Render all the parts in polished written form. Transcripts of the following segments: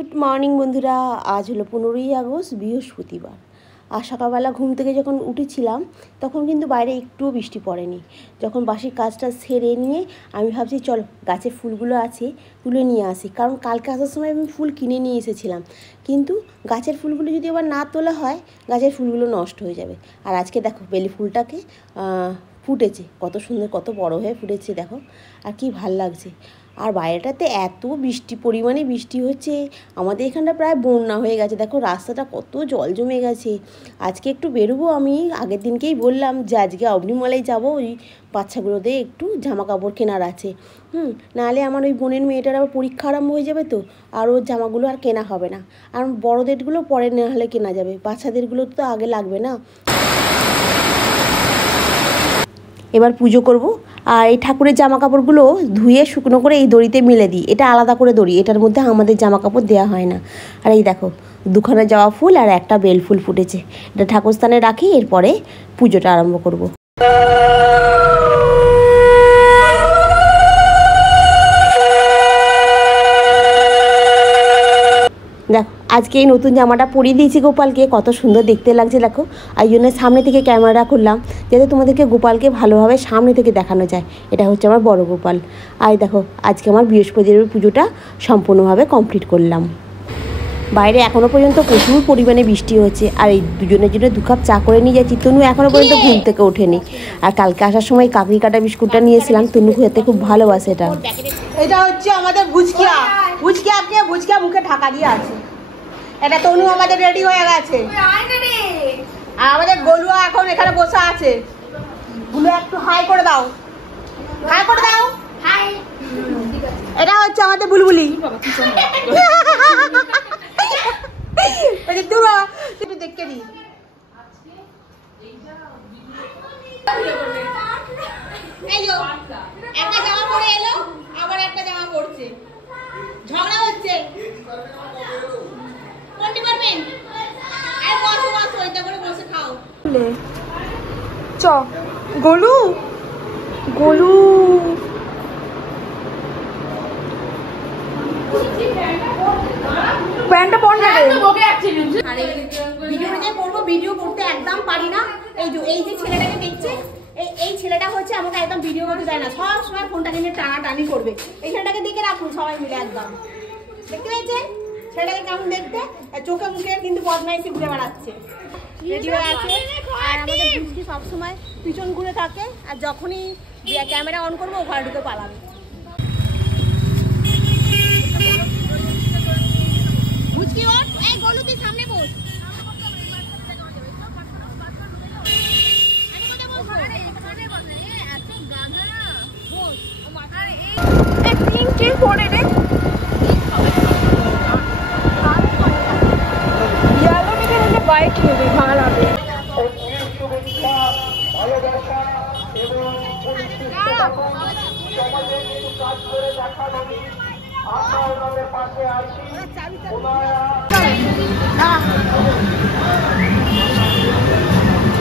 Good morning বন্ধুরা। আজ হলো 15ই আগস্ট, বৃহস্পতিবার। আর সকালবেলা ঘুম থেকে যখন উঠেছিলাম তখন কিন্তু বাইরে একটুও বৃষ্টি পড়েনি। যখন বাসির কাজটা সেরে নিয়ে আমি ভাবছি চলো গাছের ফুলগুলো আছে তুলে নিয়ে আসি, কারণ কালকে আসার সময় আমি ফুল কিনে নিয়ে এসেছিলাম, কিন্তু গাছের ফুলগুলো যদি আবার না তোলা হয় গাছের ফুলগুলো নষ্ট হয়ে যাবে। আর আজকে দেখো বেলি ফুলটাকে ফুটেছে, কত সুন্দর, কত বড় হয়ে ফুটেছে দেখো, আর কি ভাল লাগছে। আর বাইরেটাতে এত পরিমাণে বৃষ্টি হচ্ছে, আমাদের এখানটা প্রায় বন্যা হয়ে গেছে। দেখো রাস্তাটা কত জল জমে গেছে। আজকে একটু বেরোবো, আমি আগের দিনকেই বললাম যে আজকে অবনিমলায় যাবো, ওই বাচ্চাগুলোদের একটু জামা কাপড় কেনার আছে। নাহলে আমার ওই বোনের মেয়েটার আবার পরীক্ষা আরম্ভ হয়ে যাবে, তো আর ওর জামাগুলো আর কেনা হবে না। আর বড়োদেরগুলো পরে না হলে কেনা যাবে, বাচ্চাদেরগুলো তো আগে লাগবে না। এবার পুজো করব। আর এই ঠাকুরের জামা কাপড়গুলো ধুয়ে শুকনো করে এই দড়িতে মেলে দিই, এটা আলাদা করে দড়ি, এটার মধ্যে আমাদের জামা কাপড় দেওয়া হয় না। আর এই দেখো দুখানা জবা ফুল আর একটা বেল ফুল ফুটেছে, এটা ঠাকুর স্থানে রাখি, এরপরে পুজোটা আরম্ভ করব। দেখো আজকে এই নতুন জামাটা পরিয়ে দিয়েছি গোপালকে, কত সুন্দর দেখতে লাগছে দেখো। আর জন্য সামনে থেকে ক্যামেরা করলাম যাতে তোমাদেরকে গোপালকে ভালোভাবে সামনে থেকে দেখানো যায়। এটা হচ্ছে আমার বড় গোপাল। আর দেখো আজকে আমার বৃহস্পতিবার পুজোটা সম্পূর্ণভাবে কমপ্লিট করলাম। বাইরে এখনও পর্যন্ত প্রচুর পরিমাণে বৃষ্টি হচ্ছে, আর এই দুজনের জন্য 2 কাপ চা করে নিয়ে যাচ্ছি। তনু এখনও পর্যন্ত ঘুম থেকে ওঠেনি। আর কালকে আসার সময় কাকড়ি কাটা বিস্কুটটা নিয়েছিলাম, তনু খেতে খুব ভালোবাসে এটা। এটা হচ্ছে আমাদের ভুজকিয়া, ভুজকিয়া মুখে ঢাকা দিয়ে আছে। এটা তনু আমাদের রেডি হয়ে গেছে, আর আমাদের গলুয়া এখন এখানে বসে আছে। গুলো একটু হাই করে দাও, হাই করে দাও, হাই। এটা হচ্ছে আমাদের বুলবুলি। দেখতে দিই একটা জামা পরে এলো, আবার একটা জামা পরছে, ঝগড়া হচ্ছে। কোন ডিপার্টমেন্ট? আর বসো বসো, এটা করে বসে খাও। চ গোলু, গোলু প্যান্টটা পর না রে। আরে ভিডিওতে করব, ভিডিও করতে একদম পারি না। এই যে ছেলেটাকে দেখছে, এই ছেলেটা হচ্ছে আমাকে একদম ভিডিও করতে দেয় না, সব সময় ফোনটা নিয়ে টানাটানি করবে। এই ছেলেটাকে দেখে রাখুন সবাই মিলে একদম। দেখতে পেয়েছেন ছেলেটাকে কেমন দেখতে? চোখে মুখে কিন্তু বদমাইশি ঘুরে বেড়াচ্ছে, রেডি হয়ে আছে। আর আমাদের বুঝকি সবসময় পিছন ঘুরে থাকে, আর যখনই ক্যামেরা অন করবো ওখানে ঢুকে পালাবে। বুঝকি ওর এই গলু তুই সামনে বস।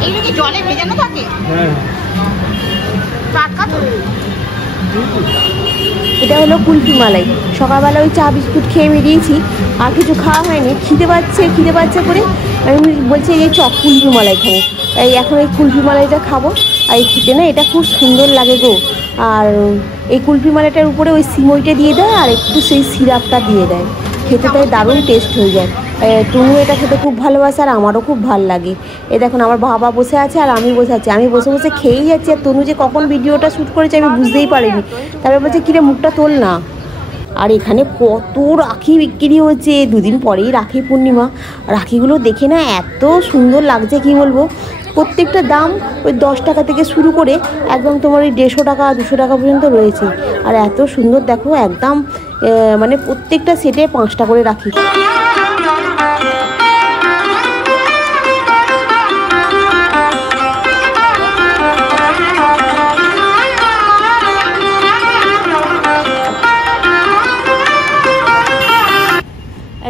এইগুলো কি জলে ভেজানো থাকে? এটা হলো কুলফি মালাই। সকালবেলা ওই চা বিস্কুট খেয়ে বেরিয়েছি, আর কিছু খাওয়া হয়নি। খিদে পাচ্ছে করে আমি বলছি এই চক কুলফি মালাই খাবো, এই এখন এই কুলফি মালাইটা খাবো। আর এই খেতে না এটা খুব সুন্দর লাগে গো। আর এই কুলফি মালাইটার উপরে ওই সিমইটা দিয়ে দেয় আর একটু সেই সিরাপটা দিয়ে দেয়, খেতে তাই দারুণ টেস্ট হয়ে যায়। তনু এটা খেতে খুব ভালোবাসে, আর আমারও খুব ভালো লাগে। এই দেখুন আমার বাবা বসে আছে আর আমি বসে আছি, আমি বসে বসে খেয়েই যাচ্ছি। আর তনু যে কখন ভিডিওটা শ্যুট করেছে আমি বুঝতেই পারিনি। তারপর বলছে কিরে মুখটা তোল না। আর এখানে কত রাখি বিক্রি হচ্ছে, 2 দিন পরেই রাখি পূর্ণিমা। রাখিগুলো দেখে না এত সুন্দর লাগছে কি বলবো। প্রত্যেকটা দাম ওই 10 টাকা থেকে শুরু করে একদম তোমার ওই 150 টাকা 200 টাকা পর্যন্ত রয়েছে। আর এত সুন্দর দেখো, একদম মানে প্রত্যেকটা সেটে 5টা করে রাখি।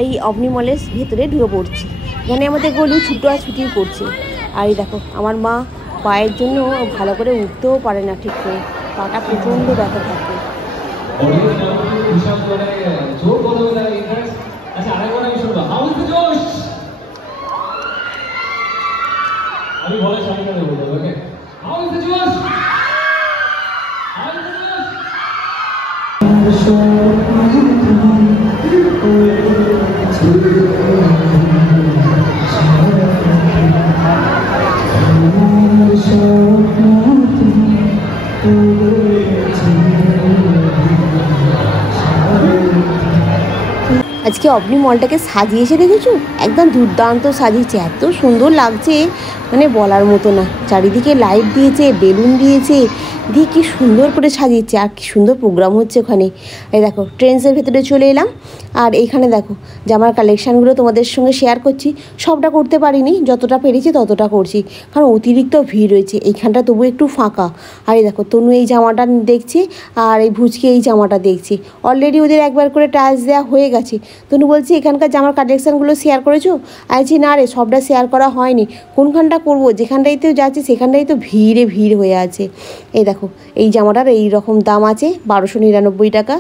এই অবনি মলের ভেতরে ঢুকে পড়ছি, এখানে আমাদের গলু ছুটি করছে। আর এই দেখো আমার মা পায়ের জন্য ভালো করে উঠতেও পারে না ঠিক করে, পাটা প্রচণ্ড ব্যথা থাকে। বলে শাড়িটা দেবো ওকে হাউ ইজ দ্য জোশ হাউ ইজ দ্য আজকে অবনি মলটাকে সাজিয়েছে দেখেছো, একদম দুর্দান্ত সাজিয়েছে, এত সুন্দর লাগছে মানে বলার মতো না। চারিদিকে লাইট দিয়েছে, বেলুন দিয়েছে, দিয়ে কি সুন্দর করে সাজিয়েছে, আর কি সুন্দর প্রোগ্রাম হচ্ছে ওখানে। এই দেখো ট্রেন্ডসের ভেতরে চলে এলাম, আর এইখানে দেখো জামার কালেকশানগুলো তোমাদের সঙ্গে শেয়ার করছি। সবটা করতে পারিনি, যতটা পেরেছি ততটা করছি, কারণ অতিরিক্ত ভিড় রয়েছে এইখানটা, তবু একটু ফাঁকা। আর এই দেখো তনু এই জামাটা দেখছে, আর এই ভুজকে এই জামাটা দেখছি। অলরেডি ওদের একবার করে টাচ দেওয়া হয়ে গেছে। তনু বলছি এখানকার জামার কালেকশানগুলো শেয়ার করেছো? আছি না রে, সবটা শেয়ার করা হয়নি, কোনখানটা করবো, যেখানটাইতেও যাচ্ছি সেখানটাই তো ভিড়ে ভিড় হয়ে আছে। এই দেখো এই জামাটার এই রকম দাম আছে 1299 টাকা।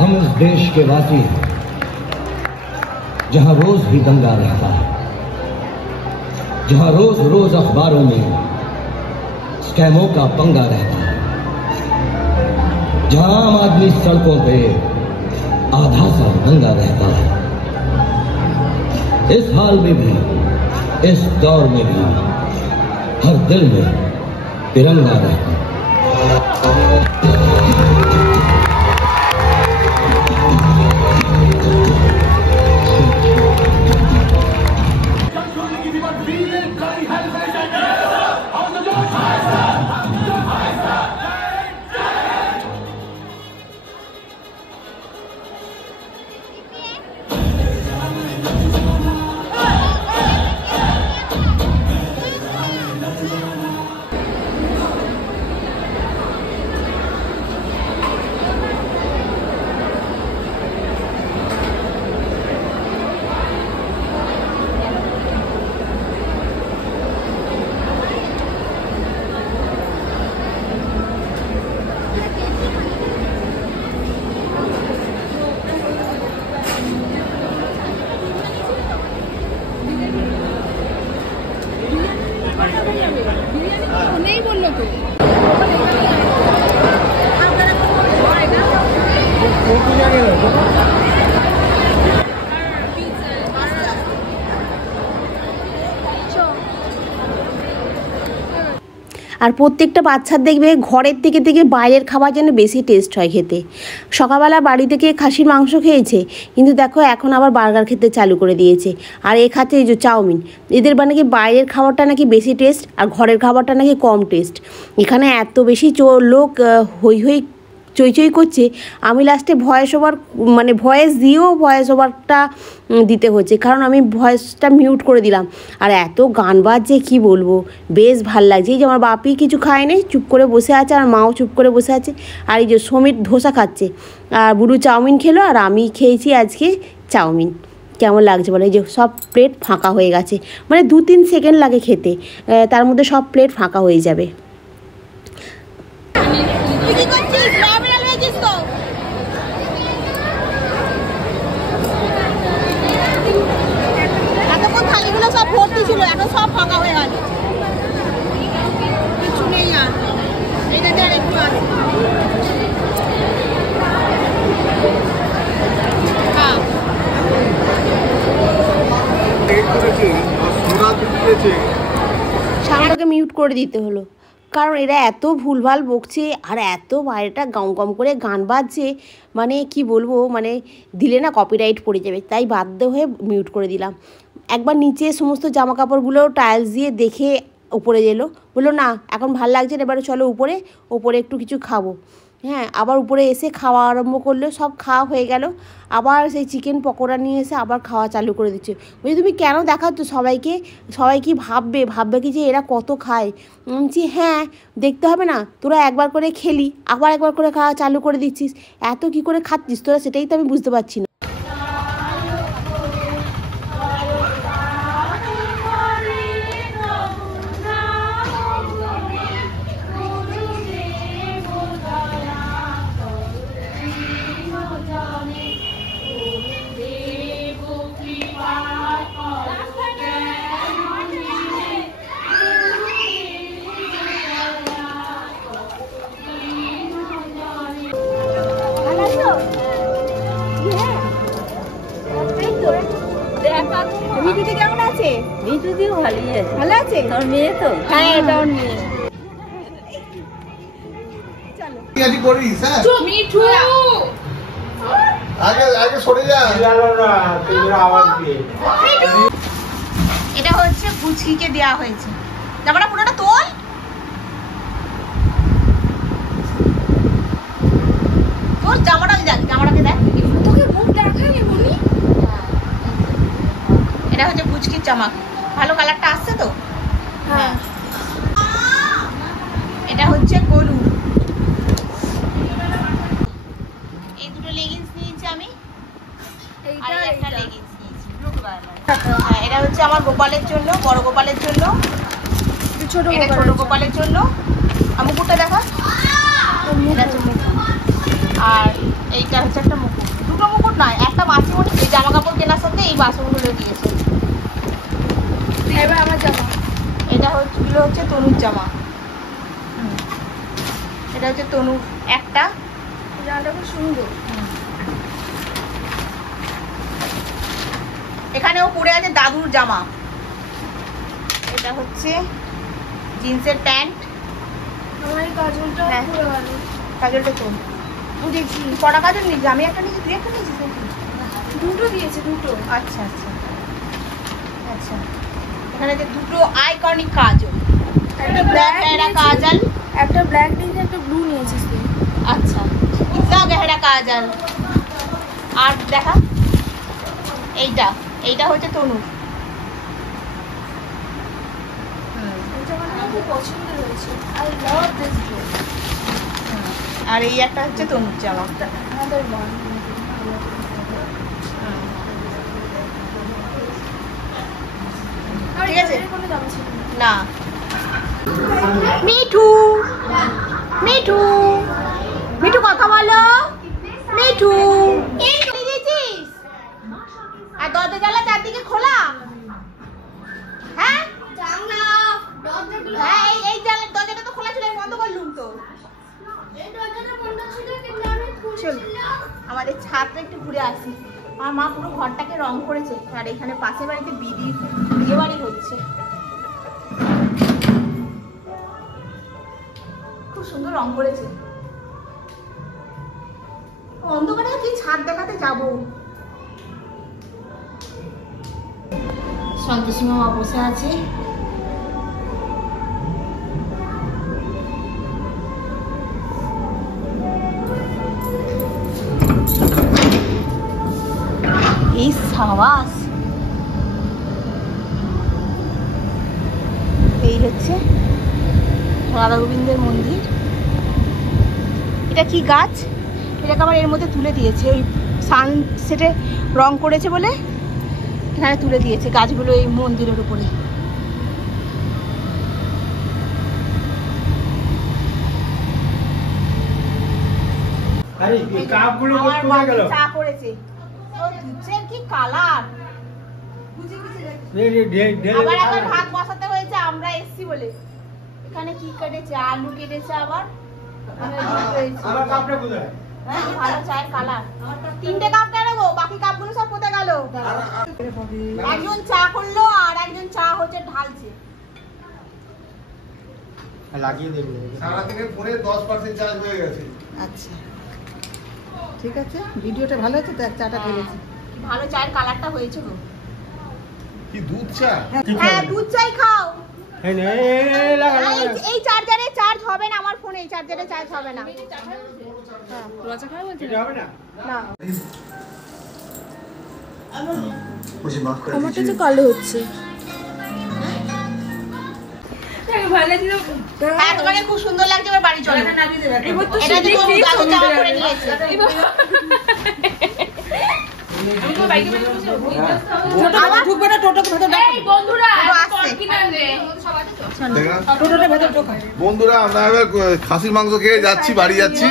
हम उस देश के वासी हैं जहां रोज भी दंगा रहता है, जहां रोज रोज अखबारों में स्कैमों का पंगा रहता है, जहां आम आदमी सड़कों पे आधा सा दंगा रहता है। इस हाल में भी, इस दौर में भी हर दिल में तिरंगा रहता है। नहीं बोल लो तो আর প্রত্যেকটা বাচ্চার দেখবে ঘরের থেকে বাইরের খাবার যেন বেশি টেস্ট হয় খেতে। সকালবেলা বাড়ি থেকে খাসির মাংস খেয়েছে, কিন্তু দেখো এখন আবার বার্গার খেতে চালু করে দিয়েছে। আর এ খাচ্ছে এই যে চাউমিন। এদের নাকি বাইরের খাবারটা নাকি বেশি টেস্ট, আর ঘরের খাবারটা নাকি কম টেস্ট। এখানে এত বেশি লোক হই হই চই করছে, আমি লাস্টে ভয়েস দিয়েও ভয়েস ওভারটা দিতে হচ্ছে, কারণ আমি ভয়েসটা মিউট করে দিলাম। আর এত গান বাজছে কি বলবো, বেশ ভাল লাগছে। এই যে আমার বাপি কিছু খায়নি, চুপ করে বসে আছে, আর মাও চুপ করে বসে আছে। আর এই যে সমীর ধোসা খাচ্ছে, আর বুড়ু চাউমিন খেলো, আর আমি খেয়েছি আজকে চাউমিন। কেমন লাগছে বলো? এই যে সব প্লেট ফাঁকা হয়ে গেছে, মানে 2-3 সেকেন্ড লাগে খেতে, তার মধ্যে সব প্লেট ফাঁকা হয়ে যাবে। এতক্ষণ থালিগুলো সব ভর্তি ছিল, এখন সব ফাঁকা হয়ে গেল, কিছু নেই আর। এইটাতে আর একটু আছে, সামটাকে মিউট করে দিতে হলো, কারণ এরা এত ভুলভাল বকছে, আর এত বাইরেটা গাম গাম করে গান বাজছে, মানে কি বলবো, মানে দিলে না কপিরাইট পড়ে যাবে, তাই বাধ্য হয়ে মিউট করে দিলাম। একবার নিচে সমস্ত জামা কাপড়গুলো টাইলস দিয়ে দেখে উপরে এলো, বললো না এখন ভাল লাগছে না, এবারে চলো উপরে, ওপরে একটু কিছু খাবো। হ্যাঁ, আবার উপরে এসে খাওয়া আরম্ভ করলো, সব খাওয়া হয়ে গেল, আবার সেই চিকেন পকোড়া নিয়ে এসে আবার খাওয়া চালু করে দিচ্ছে। বলছি তুমি কেন দেখাচ্ছ সবাইকে, সবাই কি ভাববে কি যে এরা কত খায়? বলছি হ্যাঁ দেখতে হবে না, তোরা একবার করে খেলি আবার একবার করে খাওয়া চালু করে দিচ্ছিস, এত কি করে খাচ্ছিস তোরা, সেটাই তো আমি বুঝতে পারছি না। মিঠুদি কেমন আছে? মিঠুদিও ভালোই আছে। ভালো আছে? তোর মেয়ে তো? হ্যাঁ, এটা ওর মেয়ে। আজকে করিস হ্যাঁ মিঠু আগে সরে যা এটা হচ্ছে পুচকিকে দেয়া হয়েছে, জামাটা পুরোটা তোল। তোর জামাটাকে দেখ, জামাটাকে দেখ, তোকে মুখ দেখায়নি মনি? এটা হচ্ছে পুচকির জামা, ভালো কালারটা আসছে তো। হ্যাঁ, এটা হচ্ছে গলু। এই দুটো লেগিংস নিয়েছি আমি, আর এই একটা লেগিংস নিয়েছি ব্লু কালার। হ্যাঁ, এটা হচ্ছে আমার গোপালের জন্য, বড় গোপালের জন্য, ছোট এটা ছোট গোপালের জন্য। আর মুকুটটা দেখা, এটা হচ্ছে মুকুট, আর এইটা হচ্ছে একটা মুকুট। দুটো মুকুট নয়, একটা বাসন। এই জামা কাপড় কেনার সাথে এই বাসনগুলো দিয়েছে। এবার আমার জামা, এটা হচ্ছে তনুর জামা। এটা হচ্ছে তনুর একটা। জামাটা খুব সুন্দর। এখানেও পরে আছে দাদুর জামা। এটা হচ্ছে জিন্সের প্যান্ট। আমার এই কাজলটা হ্যাঁ। পুরো ভালো কাজলটা তোর বুঝেছি। কটা কাজল নিয়েছি? আমি একটা নিয়েছি, তুই একটা নিয়েছিস নাকি? দুটো দিয়েছে, দুটো। আচ্ছা আচ্ছা আচ্ছা, এখানে যে দুটো আইকনিক কাজল, একটা ব্ল্যাক ব্ল্যাক গहरा काजल। একটা ব্ল্যাক নিয়েছে, একটা ব্লু নিয়েছিস তুই। আচ্ছা, ইतना गहरा काजल। আর দেখা, এইটা হচ্ছে তনুর। এই জামাটা আমার খুব পছন্দ হয়েছে। I love this dress. আর এই একটা হচ্ছে তনুর জামা। আমাদের মন ঠিক আছে? কোনো দাম ছিল না। না, মিঠু মিঠু মিঠু কথা বলো। মিঠু দিয়েছিস? আর দরজা জানলা চারদিকে খোলা? হ্যাঁ হ্যাঁ, এই দরজাটা তো খোলা ছিল, আমি বন্ধ করলুম তো। চল আমাদের ছাদটা একটু ঘুরে আসি। আমার মা পুরো ঘরটাকে রং করেছে, আর এখানে পাশের বাড়িতে বিয়ে বাড়ি হচ্ছে। খুব সুন্দর রং করেছে। অন্ধকারে তুই ছাদ দেখাতে যাবো। সন্তোষী মামা বসে আছে। এই সাবাস, এই হচ্ছে রাধা গোবিন্দের মন্দির। এটা কি গাছ? এটাকে আবার এর মধ্যে তুলে দিয়েছে, ওই সানসেটে রং করেছে বলে এখানে তুলে দিয়েছে গাছগুলো এই মন্দিরের উপরে। আমার বাড়ি চা করেছে, ও দুধের কি কালার। আবার এখন ভাত বসাতে হয়েছে, আমরা এসছি বলে। এখানে কি কেটেছে? আলু কেটেছে, আবার হ্যাঁ, ভালো চায়ের কালার। 3টে কাপ কেন গো? বাকি কাপগুলো সব কোথায় গেল? একজন চা করলো আর একজন চা হচ্ছে ঢালছে। লাগিয়ে দেবে। সারাদিনে ফোনে 10% চার্জ হয়ে গেছে। আচ্ছা, ঠিক আছে, ভিডিওটা ভালো হচ্ছে তো, এক চাটা ঢেলেছি। ভালো চায়ের কালারটা হয়েছে গো। কি দুধ চা? হ্যাঁ, দুধ চাই খাও। এই চার্জারে চার্জ হবে না, আমার ফোনে এই চার্জারে চার্জ হবে না। আমারটা তো কালো হচ্ছে। হ্যাঁ, তোমাকে খুব সুন্দর লাগছে, এবার বাড়ি চলো। এটা তো তুমি দাদু জামা পরে নিয়েছে। বন্ধুরা আমরা এবার খাসির মাংস খেয়ে যাচ্ছি, বাড়ি যাচ্ছি।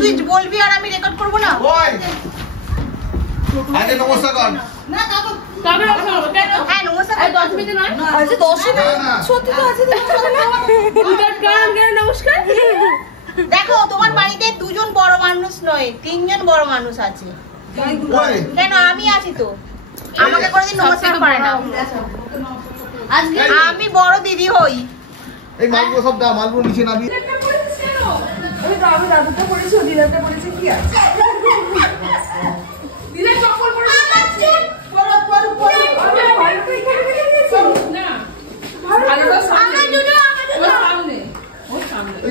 তুই বলবি আর আমি রেকর্ড করবো না। আগে নমস্কার কর। হ্যাঁ, নমস্কার। 10 মিনিট নয়, 10 মিনিট সত্যি তো আছে। নমস্কার। দেখো, তোমার বাড়িতে 2 জন বড় মানুষ নয়, 3 জন বড় মানুষ আছে। কেন? আমি আছি তো, আমাকে কোনোদিন নমস্কার করে না। আমি বড় দিদি হই। এই মালগুলো সব দাও, মালগুলো নিচে নাবি। আমি দাদুটা পড়েছি, দিদাটা পড়েছি, কি আছে? দিদা চপ্পল পরেছে। সামনে